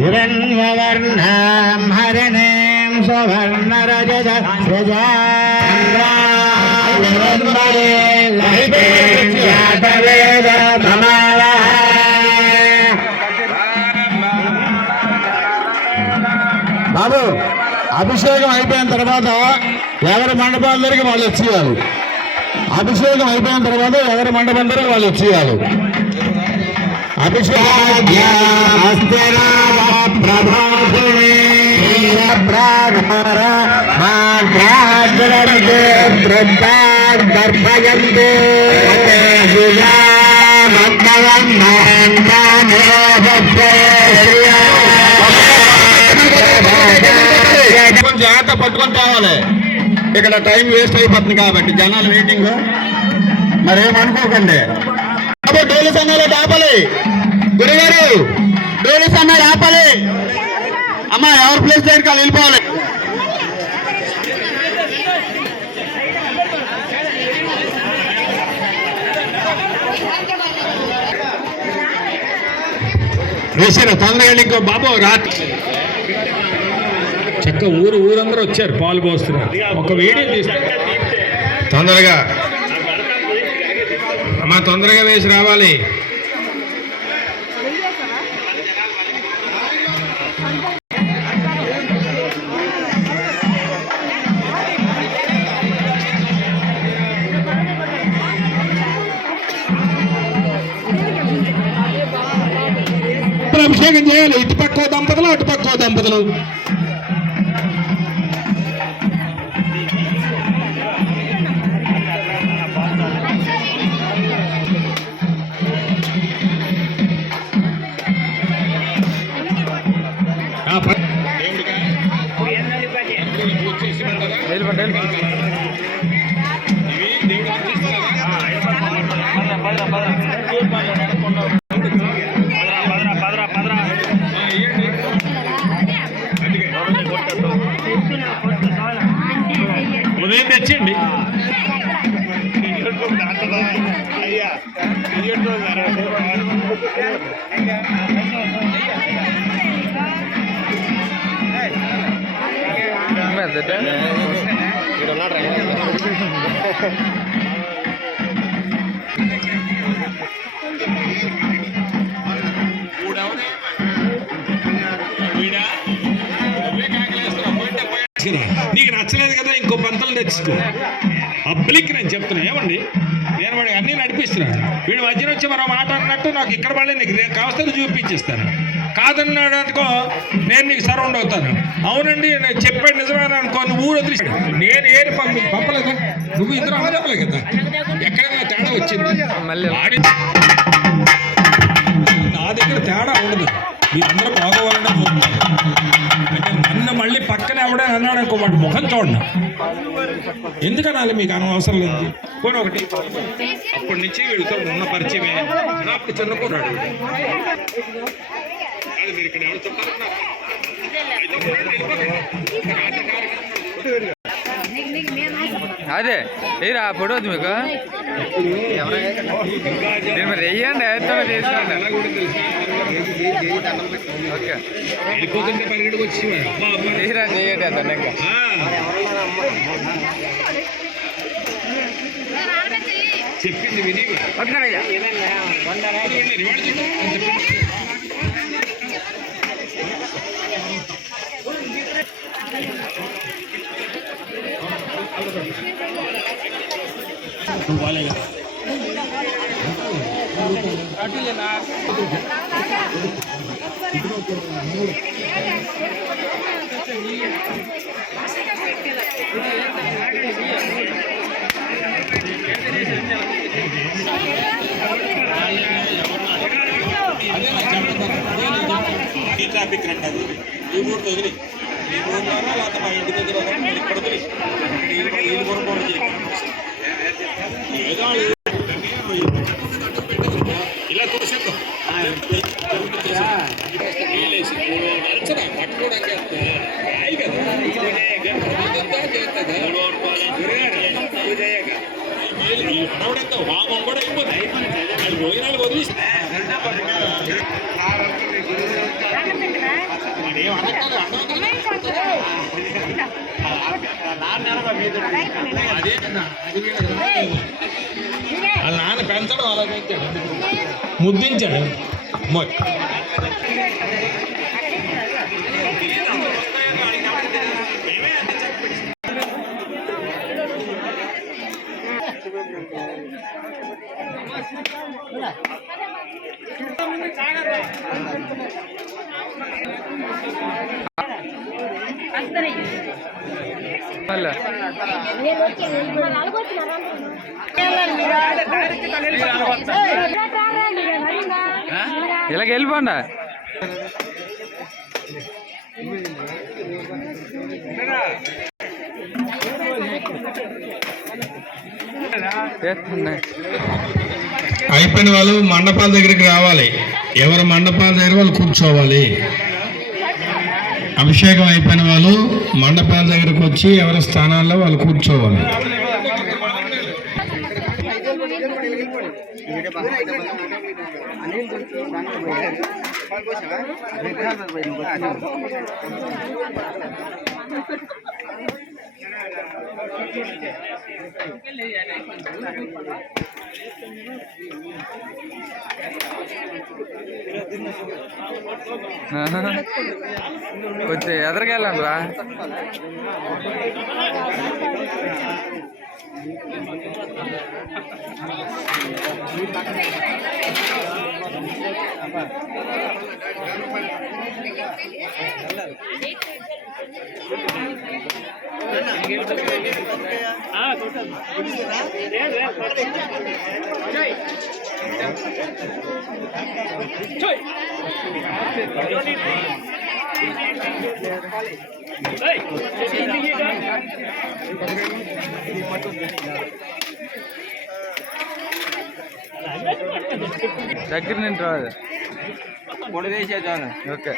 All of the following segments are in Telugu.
हिरण्यवर्णां हरिणीं బాబు అభిషేకం అయిపోయిన తర్వాత ఎవరి మండపాల దగ్గరికి వాళ్ళు వచ్చేయాలి. అభిషేకం అయిపోయిన తర్వాత ఎవరి మండపం దగ్గరికి వాళ్ళు వచ్చేయాలి. జాగ్రత్త పట్టుకొని పోవాలి. ఇక్కడ టైం వేస్ట్ అయిపోతుంది కాబట్టి జనాలు వెయిటింగ్. మరేమనుకోకండి. డోలు సన్నాలు ఆపాలి. గురుగారు డోలు సన్నాలు ఆపాలి. అమ్మ ఎవరి ప్లేస్ దగ్గరికి వాళ్ళు వెళ్ళిపోవాలి. వేసారు తొందరగా. ఇంకో బాబు రాత్రి చక్క ఊరందరూ వచ్చారు, పాలు పోస్తున్నారు. ఒక వీడియో తీస్తారు తొందరగా. అమ్మ తొందరగా వేసి రావాలి. అభిషేకం చేయాలి. ఇటుపక్క దంపతులు అటుపక్క దంపతులు. ఉదయం తెచ్చండి. నీకు నచ్చలేదు కదా, ఇంకో పంతలు తెచ్చుకో. పబ్లిక్ నేను చెప్తున్నా. ఏమండి, నేను వాడికి అన్నీ నడిపిస్తున్నాను. వీడు మధ్యన వచ్చి మనం మాట అన్నట్టు నాకు ఇక్కడ పడలే, నీకు కావస్తే చూపించేస్తాను. కాదన్నాడు అనుకో, నేను నీకు సరౌండ్ అవుతాను. అవునండి నేను చెప్పాడు నిజమేనా అనుకో, నువ్వు ఊరు వదిలేసాడు. నేను ఏది పంపలేదు, నువ్వు ఇద్దరు అమ్మలే కదా. ఎక్కడైనా తేడా వచ్చింది నా దగ్గర తేడా ఉండదు. మీరందరూ బాగోవాలనే అంటే నన్ను మళ్ళీ పక్కన ఎవడైనా అన్నాడు అనుకో, వాడి ముఖం చూడండి. ఎందుకనాలి మీకు అనవసరం లేదు. పోనీ ఒకటి అప్పటి నుంచి వీళ్ళతో ఉన్న పరిచయమే. అప్పుడు చిన్నకున్నాడు. అది మీరు ఇక్కడ ఎవరు చెప్తారు. అదే ఏరా ఫోటో వద్దు మీకు నేను మరి వెయ్యండి ఎత్తున తీసుకోండి. ఓకే ఏరా చేయండి అతను ఇంకా చెప్పింది విని ట్రాఫిక్ రండి అది ఈ ఊరు వదిలి ఈ ఊరులోనో లేకపోతే మా ఇంటి దగ్గర ఇక్కడ వదిలి ఈ ఊరు కూడా ఏదో ఇలా తోసేద్దాం నచ్చరా పట్టుకోవడానికి హడావుడంతా వామం కూడా అయిపోతుంది భోజనాలు వదిలేసి వాళ్ళ నాన్న పెంచడం అలా పెంచాడు ముద్దించాడు ఇలాగ వెళ్ళిపోండి అయిపోయిన వాళ్ళు మండపాల దగ్గరికి రావాలి. ఎవరు మండపాల దగ్గర వాళ్ళు కూర్చోవాలి. అభిషేకం అయిపోయిన వాళ్ళు మండపాల దగ్గరకు వచ్చి ఎవరి స్థానాల్లో వాళ్ళు కూర్చోవాలి. వచ్చి ఎదరికెళ్ళండి రా. దగ్గర నుంచి రాదు పొడి వేసేదాను. ఓకే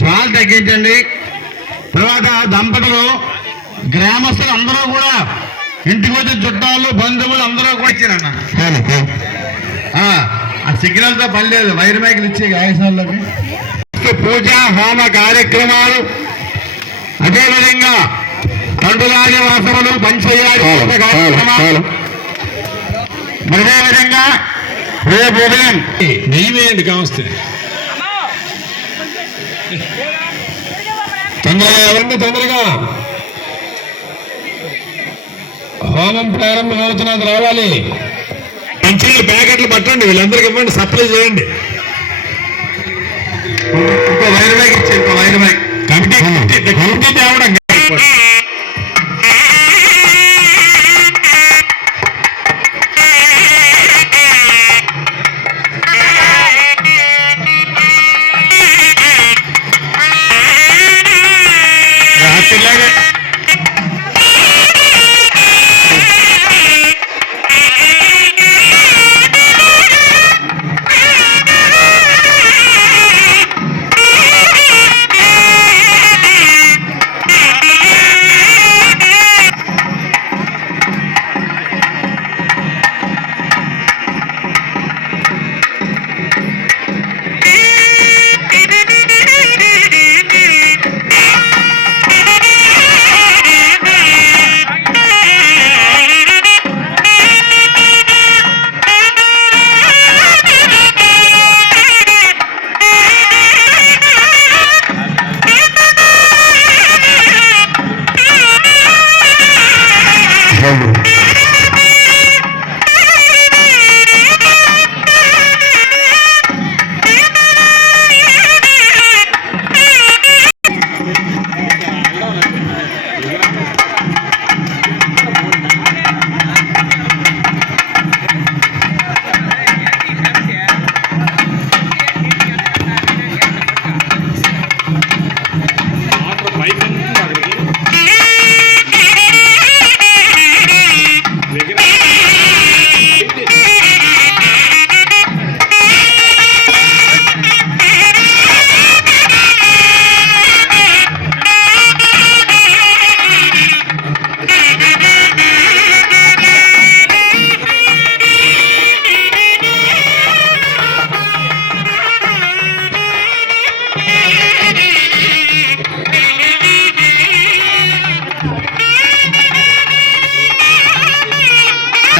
చాలా తగ్గించండి. తర్వాత దంపతులు గ్రామస్తులు అందరూ కూడా ఇంటికి వచ్చే చుట్టాలు బంధువులు అందరూ కూడా ఇచ్చారన్న. ఆ సిగ్నల్తో పని లేదు, వైర్ మైకులు ఇచ్చి గాయసాల్లోకి పూజ హోమ కార్యక్రమాలు, అదేవిధంగా తండ్రులాది వాసములు పంచయాది కార్యక్రమాలు, అదేవిధంగా రేపు ఉదయం నెయ్యి వేయండి కావస్తే తొందరగా ఎవరిని తొందరగా హోమం ప్రారంభమవుతున్నది రావాలి. మంచినీళ్ళు ప్యాకెట్లు పట్టండి, వీళ్ళందరికీ ఇవ్వండి, సప్లై చేయండి. ఇంకో వైర్ బ్యాగ్ ఇచ్చి, ఇంకో వైర్ బ్యాగ్ కమిటీ తేవడం.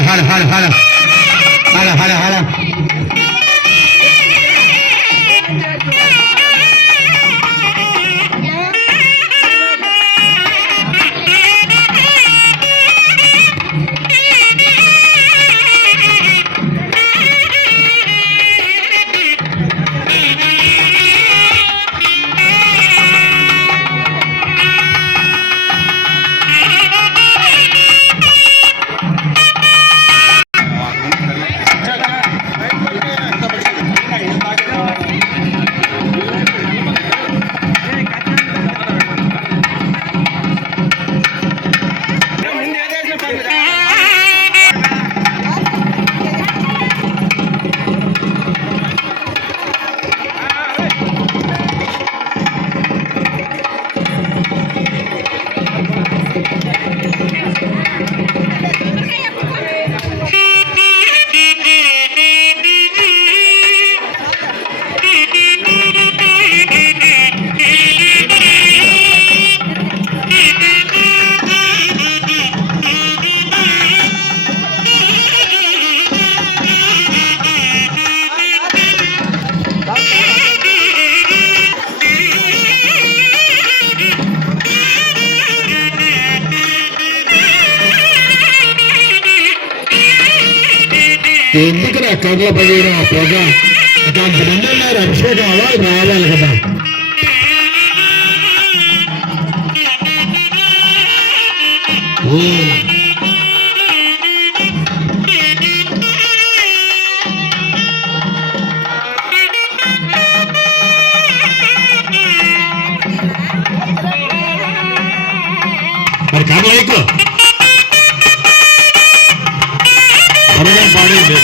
hala. ఎందుకు నా కర్ల పడిన ఆ పొగ దాంట్లో ఉన్నారు అభిషేకం అవ్వాలి రావాలి కదా. మరి కాదు పాడింది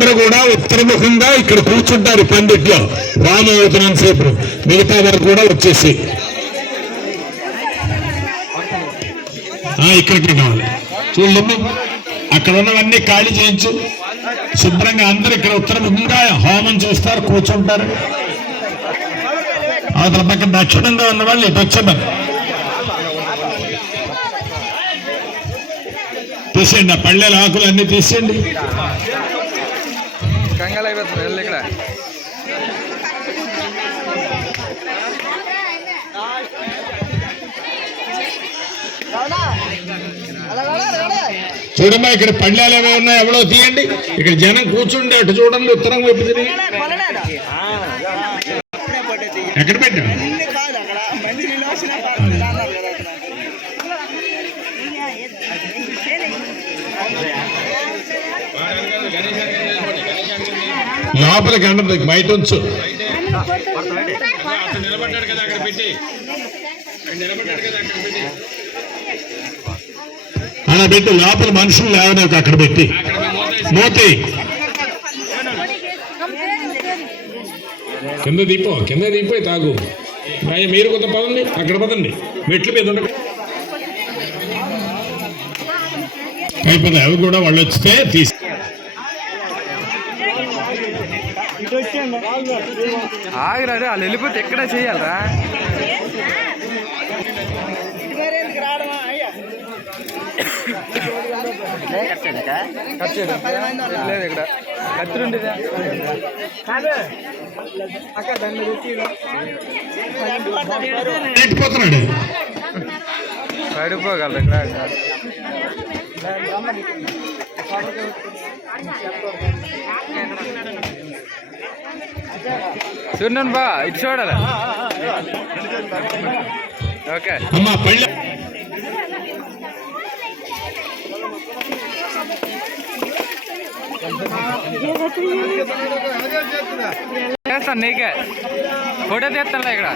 అందరూ కూడా ఉత్తరముఖంగా ఇక్కడ కూర్చుంటారు పందిట్లో హోమం అవుతున్నంత సేపు. మిగతా వారు కూడా వచ్చేసి ఇక్కడికి కావాలి. చూడండి, అక్కడ ఉన్నవన్నీ ఖాళీ చేయించు. శుభ్రంగా అందరూ ఇక్కడ ఉత్తరముఖంగా హోమం చేస్తారు, కూర్చుంటారు. అవతల పక్కన దక్షిణంగా ఉన్న వాళ్ళు ఇటు వచ్చేవారు. తీసేయండి, ఆ పళ్ళేల ఆకులు అన్ని తీసేయండి. కంగాలు అయిపోతుంది ఇక్కడ. చూడమ్మా, ఇక్కడ పళ్ళాలు ఏమో ఉన్నాయి, ఎవరో తీయండి. ఇక్కడ జనం కూర్చుండి అటు చూడండి, ఉత్తరం వైపు తిరిగి. ఎక్కడ పెట్టా? లోపలికి అండదు, బయట ఉంచు. నిలబడ్డాడు కదా అక్కడ పెట్టి, నిలబడ్డాడు కదా అక్కడ పెట్టి అలా పెట్టి లోపల మనుషులు లేవనే అక్కడ పెట్టి మోతి కింద దీపో తాగు. మీరు కొంత పదండి, అక్కడ పదండి, మెట్ల మీద ఉండదు అయిపోతాయి. అవి కూడా వాళ్ళు వస్తే తీసి ఆగిరాడు. వాళ్ళు వెళ్ళిపోతే ఎక్కడ చేయాలరా? లేదు ఇక్కడ కత్తి ఉండేదా? పెట్టిపోతున్నాడు, పడిపోగలరు ఇక్కడ. చూడండి బా, ఇటు చూడాలి. ఓకే అమ్మా పళ్ళ చేస్తాను, నీకే ఫోటో తీస్తానులే. ఇక్కడ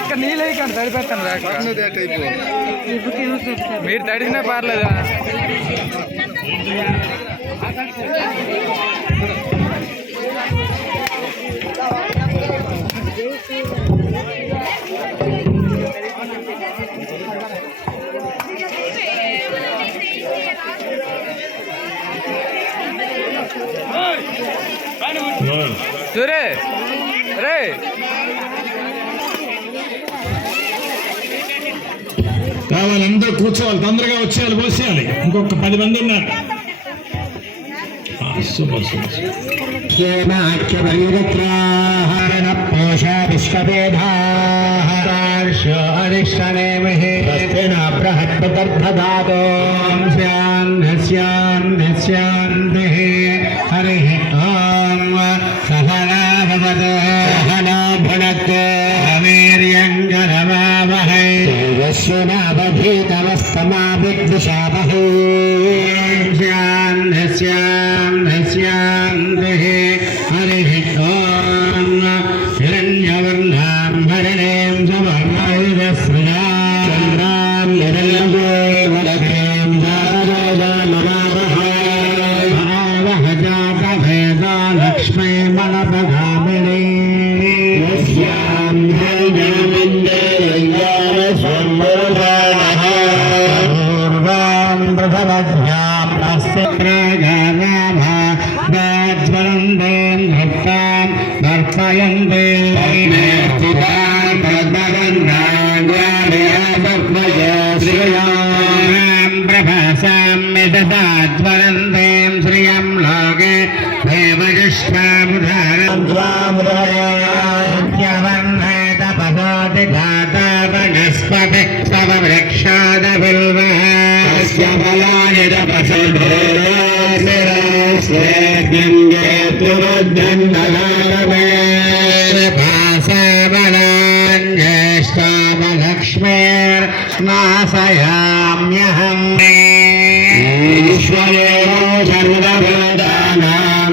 ఇక్కడ నీళ్ళు వేయకండి, తడిపేస్తాను. మీరు తడిసినా పర్లేదా? సూరే రే కావాలి, అందరూ కూర్చోవాలి, తొందరగా వచ్చేయాలి, పోసేయాలి. ఇంకొక 10 మంది ఉన్నారు. సూపర్ హరి ఓం సహనాభవతు సహనా భునక్తు వీర్యంగరవావహై తేజస్వినావధీతమస్తమావిద్విషావహై. హరి ఓం హిరణ్యవర్ణాం హరిణీం సువర్ణైరశ్రియా చంద్రాం నిరల్లగోవలభేం లక్ష్మీ మనపగామిని ప్రభసామ్యదాజ్వలందేం శ్రియం లోకే వనస్పతి సవ వృక్షాదవిల్వలక్ష్మీర్నాశయామ్యహం ఈశ్వరేణ సర్వభూతానాం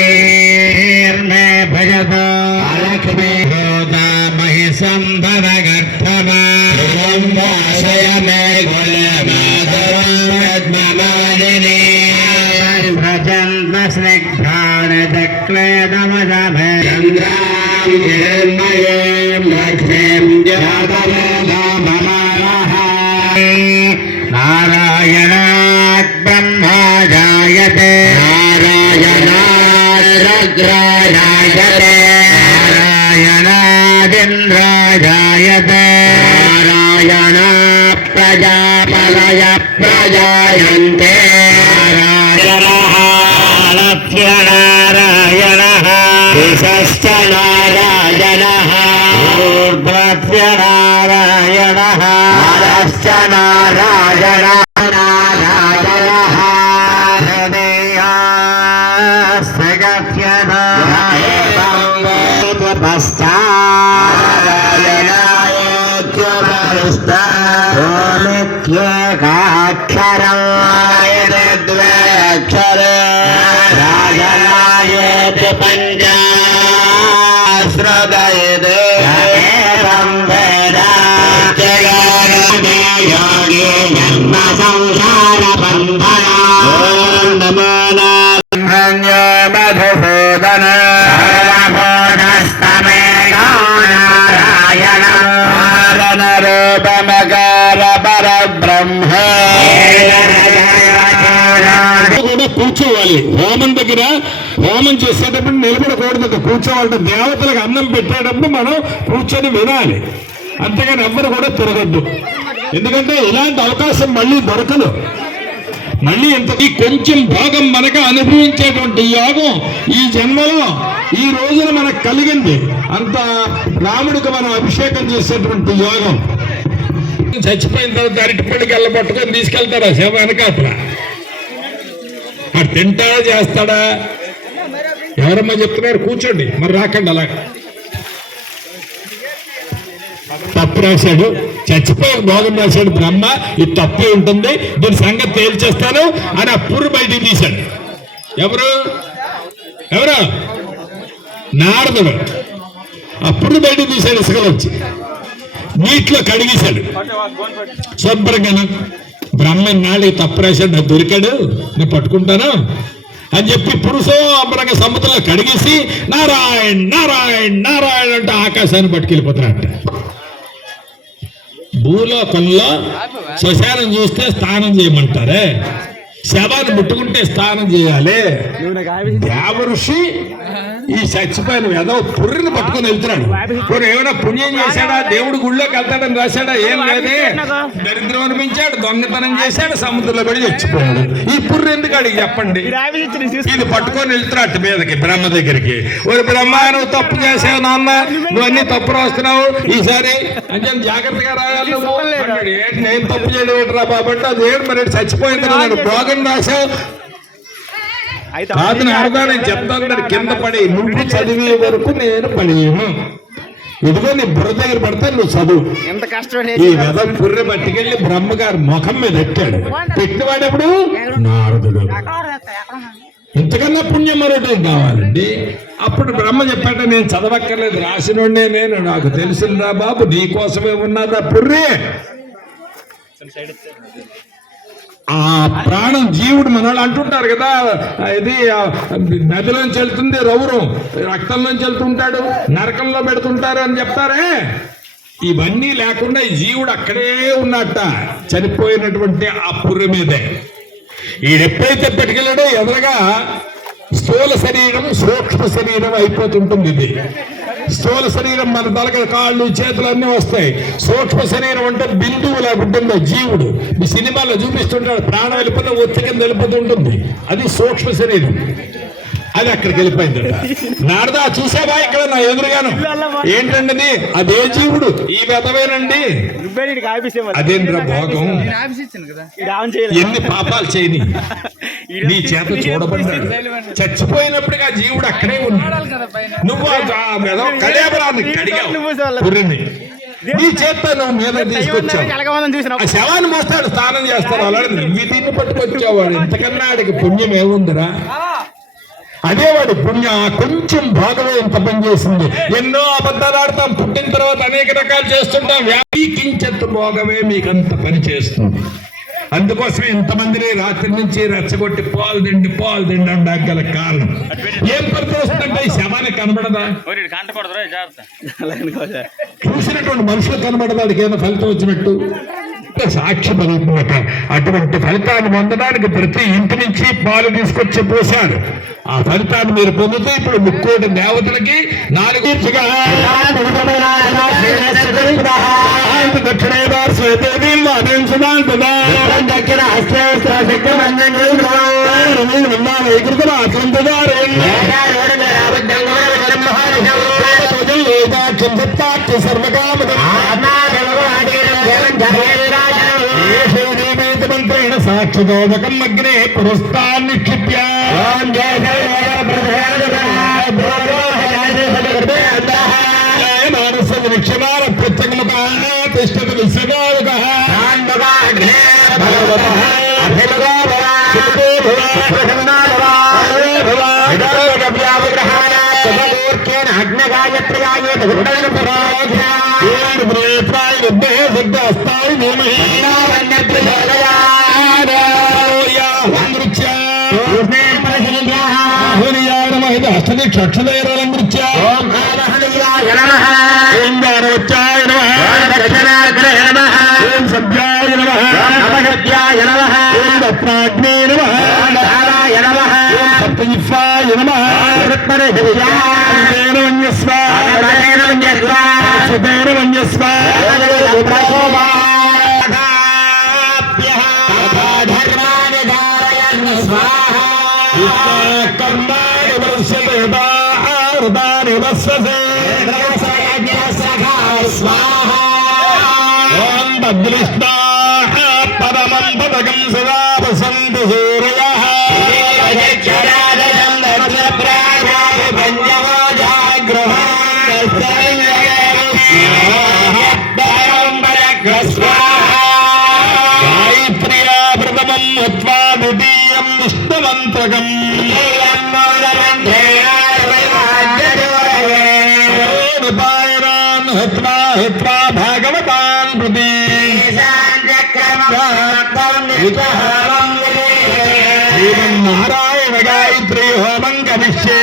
శ్రీర్మే భజతో లక్ష్మీ భూత మహి సంభవగర్థమా नारायणात् ब्रह्मा जायते नारायणाद्रुद्राजायते नारायणादिन्द्रो जायते नारायणात् प्रजापतय प्रजायन्ते नारायणः लक्ष्यनारायणः विशश्च नारायणः ऊर्ध्वस्य नारायणः अधश्च नारायणः नारायणः हृदयास्य गच्छति नित्येकाक्षरं द्व्यक्षरे राजनायेति पञ्चाश्रदयते एवं वेद जन्म संसार बन्धना नमो मधुसूदन सर्वभूतस्तमेको नारायण रूपमकार परब्रह्म కూడా కూర్చోవాలి. హోమం దగ్గర హోమం చేసేటప్పుడు నిలబడకూడదు, కూర్చోవాలి. దేవతలకు అన్నం పెట్టేటప్పుడు మనం కూర్చొని వినాలి, అంతేగాని ఎవ్వరు కూడా తిరగద్దు. ఎందుకంటే ఇలాంటి అవకాశం మళ్ళీ దొరకదు. మళ్ళీ ఇంతకీ కొంచెం భాగం మనకు అనుభవించేటువంటి యోగం ఈ జన్మలో ఈ రోజున మనకు కలిగింది. అంత రాముడికి మనం అభిషేకం చేసేటువంటి యోగం. చచ్చిపోయిన తర్వాత అరటిపళ్ళకి వెళ్ళబట్టుకొని తీసుకెళ్తారా శవ వెనకాతల? వాడు తింటాడా చేస్తాడా? ఎవరమ్మా చెప్తున్నారు? కూర్చోండి, మరి రాకండి అలా. తప్పు రాశాడు, చచ్చిపోయిన భోగం రాశాడు బ్రహ్మ, ఇది తప్పే ఉంటుంది, దీని సంగతి తేల్చేస్తాను అని ఆ పుర్రు బయటికి తీశాడు. ఎవరు ఎవరు నారదుడు ఆ పుర్రు బయటికి తీశాడు. ఇసుకలో వచ్చి నీటిలో కడిగేశాడు శుభ్రంగా. బ్రహ్మ నాడు తప్పు రాశాడు, నాకు దొరికాడు, నేను పట్టుకుంటాను అని చెప్పి పురుషో అబ్బరంగా సముద్రంలో కడిగేసి నారాయణ నారాయణ నారాయణ అంటే ఆకాశాన్ని పట్టుకెళ్ళిపోతున్నాడు. భూలోకంలో శ్మశానం చూస్తే స్నానం చేయమంటారే, శవాన్ని ముట్టుకుంటే స్నానం చేయాలి. దేవఋషి ఈ చచ్చిపోయిన ఏదో పుర్రిని పట్టుకొని వెళ్తున్నాడు. ఇప్పుడు ఏమైనా పుణ్యం చేశాడా? దేవుడు గుళ్ళోకి వెళ్తాడని రాశాడా? ఏం లేదే. దరిద్రం అనిపించాడు, దొంగతనం చేశాడు, సముద్రంలో పడి చచ్చిపోయాడు. ఈ పుర్రి ఎందుకు అడిగి చెప్పండి? ఇది పట్టుకొని వెళ్తున్నాడు మీదకి బ్రహ్మ దగ్గరికి. ఒక బ్రహ్మ, నువ్వు తప్పు చేసావు నాన్న, నువ్వు అన్ని తప్పు రాస్తున్నావు, ఈసారి అంటే జాగ్రత్తగా రాయాలి నువ్వు. నేను తప్పు చేయడం ఏంట్రా బాబంటే అది ఏడు మరి చచ్చిపోయింది నేను భోగం రాశావు కాదు నారదా, నేను చెప్తాను కింద పడి నువ్వు చదివే వరకు నేను పడేయను. ఇదిగో నీ బుర్ర దగ్గర పడితే నువ్వు చదువు. ఈ వెద పుర్రె పట్టుకెళ్ళి బ్రహ్మగారు ముఖం మీద పెట్టాడు. పెట్టినవాడెప్పుడు నారదుడు. ఇంతకన్నా పుణ్యం మరొకటి కావాలండి. అప్పుడు బ్రహ్మ చెప్పాట, నేను చదవక్కర్లేదు, రాసినోడే నేను, నాకు తెలుసురా బాబు, నీ కోసమే ఉన్నదా పుర్రే. ఆ ప్రాణం జీవుడు మనవాళ్ళు అంటుంటారు కదా, ఇది నదిలోంచి వెళ్తుంది రౌరం, రక్తంలోంచి వెళ్తుంటాడు, నరకంలో పెడుతుంటారు అని చెప్తారే. ఇవన్నీ లేకుండా ఈ జీవుడు అక్కడే ఉన్నట్ట, చనిపోయినటువంటి ఆ పుర్రె మీదే. ఈడెప్పుడైతే పెట్టుకెళ్ళాడో ఎదురుగా స్థూల శరీరం సూక్ష్మ శరీరం అయిపోతుంటుంది. ఇది స్థూల శరీరం మన తలక కాళ్ళు చేతులు అన్నీ వస్తాయి. సూక్ష్మ శరీరం అంటే బిందువు లేకుంటుందో జీవుడు ఈ సినిమాలో చూపిస్తుంటాడు, ప్రాణం వెళ్ళిపోతే ఒత్తి కింద వెళ్ళిపోతుంటుంది, అది సూక్ష్మ శరీరం. అది అక్కడికి వెళ్ళిపోయింది. నారదా చూసావా ఇక్కడ నా ఎదురుగాను ఏంటండి అదే జీవుడు, ఈ వెధవేనండి. అదేంద్రా భోగం, ఎన్ని పాపాలు చేయని నీ చేత చూడబడ్డాడు. చచ్చిపోయినప్పటికీ ఆ జీవుడు అక్కడే ఉన్నాడు. నువ్వు కళేబరాన్ని కడిగావు, నీ చేత నువ్వు మీద తీసుకొచ్చావు. ఆ శవాన్ని మోస్తాడు, స్నానం చేస్తాడు, అలాగే నువ్వు దీన్ని పట్టుకొచ్చావాడు. ఇంతకన్నా ఆడికి పుణ్యం ఏముందిరా? అదే వాడు పుణ్య. కొంచెం భాగమే ఇంత పని చేసింది. ఎన్నో అబద్ధాలు ఆడతాం, పుట్టిన తర్వాత అనేక రకాలు చేస్తుంటాం. వ్యాపీకించేంత భోగమే మీకంత పని చేస్తుంది. అందుకోసం ఇంతమందిని రాత్రి నుంచి రెచ్చగొట్టి పాలు తిండి అనడానికి గల కారణం ఏం ఫలితం వస్తుందంటే ఈ శవానికి కనబడదా? చూసినటువంటి మనుషులు కనబడదా? వాడికి ఏమైనా ఫలితం వచ్చినట్టు సాక్షి ఫలితమట. అటువంటి ఫలితాన్ని పొందడానికి ప్రతి ఇంటి నుంచి పాలు తీసుకొచ్చి పోశారు. ఆ ఫలితాన్ని మీరు పొందుతూ ఇప్పుడు 3 కోటి దేవతలకి 4 మంత్రేణ సాక్షిదోదకం అగ్నే పురస్తాన్ నిక్షిప్య మానస నిక్షమార ప్రత్యముఖ తిష్టతి విశ్వగాలుక బద్రిష్ణా పరమం పదకం సదా వసంతి సూర్య గాయత్ర్యా ప్రథమం హత్వా ద్వితీయం విష్ణుమంత్రకం హత్వా భాగవతాన్ ప్రతి నారాయణ గాయత్రీ హోమం కరిష్యే.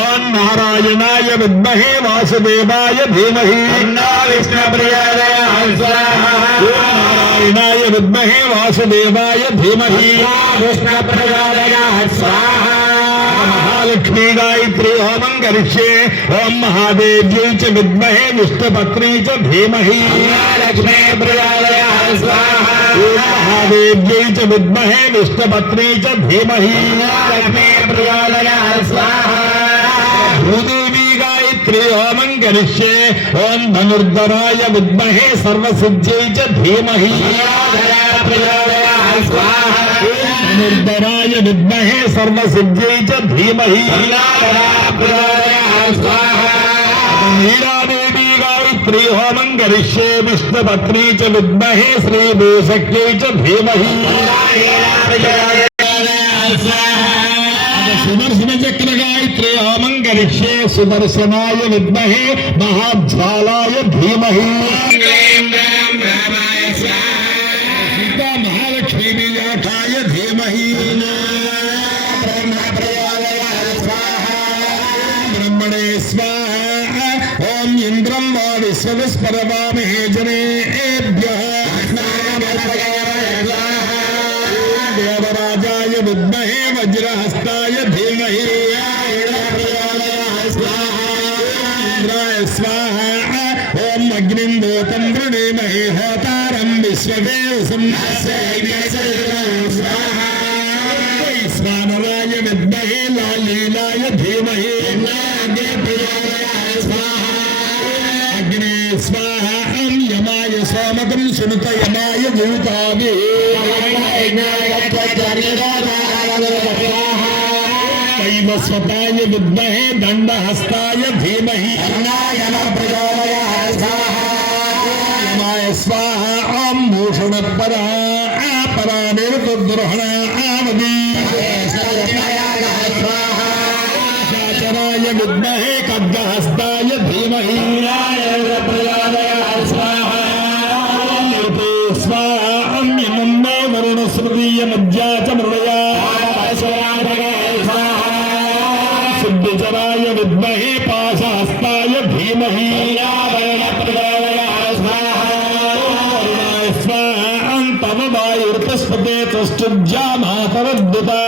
ఓం నారాయణాయ విద్మహే వాసుదేవాయ ధీమహి నారాయణాయ విద్మహే వాసుదేవాయ ధీమహి మహాలక్ష్మీ గాయత్రీ హోమం కరిష్యే. ఓం మహాదేవ్యై చ విద్మహే విష్ణుపత్నీ చ ధీమహి మహాదేవ్యై చ విద్మహే విష్ణుపత్నీ చ ధీమహి భూదేవి గాయత్రీ హోమం కరిష్యే. ఓం ధనుర్ధరాయ విద్మహే సర్వసిద్ధ్యై చ ధీమహి ధనుర్ధరాయ విద్మహే సర్వసిద్ధ్యై చ ధీమహి నీరాదేవి గాయత్రీ హోమం కరిష్యే. విష్ణుపత్నీ చ విద్మహే శ్రీభూషక్త్యై చ ధీమహి సుదర్శన చక్ర గాయత్రీ హోమం కరిష్యే. సుదర్శనాయ విద్మహే మహాజ్వాలాయ ధీమహి మహాలక్ష్మీ విజయాయ ధీమహి బ్రహ్మణే స్వాహ. ఓం ఇంద్రం వా విశ్వస్పరవామహే జనేభ్యః దేవరాజాయ విద్మహే వజ్రహస్తాయ ధీమహి ఇంద్రాయ స్వాహ. ఓం అగ్నిం దూతం వృణీమహే హోతారం విశ్వవేశం వైశ్వానరాయ విద్మహే లాలీలాయ ధీమహి అగ్నే స్వాహ. యమాయ సోమకం సునుత యమాయ భూతావి వైవస్వతాయ విద్మహే దండహస్తాయ ధీమహి యమాయ స్వాహ. ఓం భూషణపరా పరానిర్దుర్హణ ఆవది శాచరాయ విద్మహే ఖడ్గహస్తాయ ధీమహి స్వాహ. मज्जा च मृडया सिद्धिचराय विद्महे पाशास्ताय धीमहि स्वाहा तव वायुर्तस्पते तष्टुज्या मातरद्युता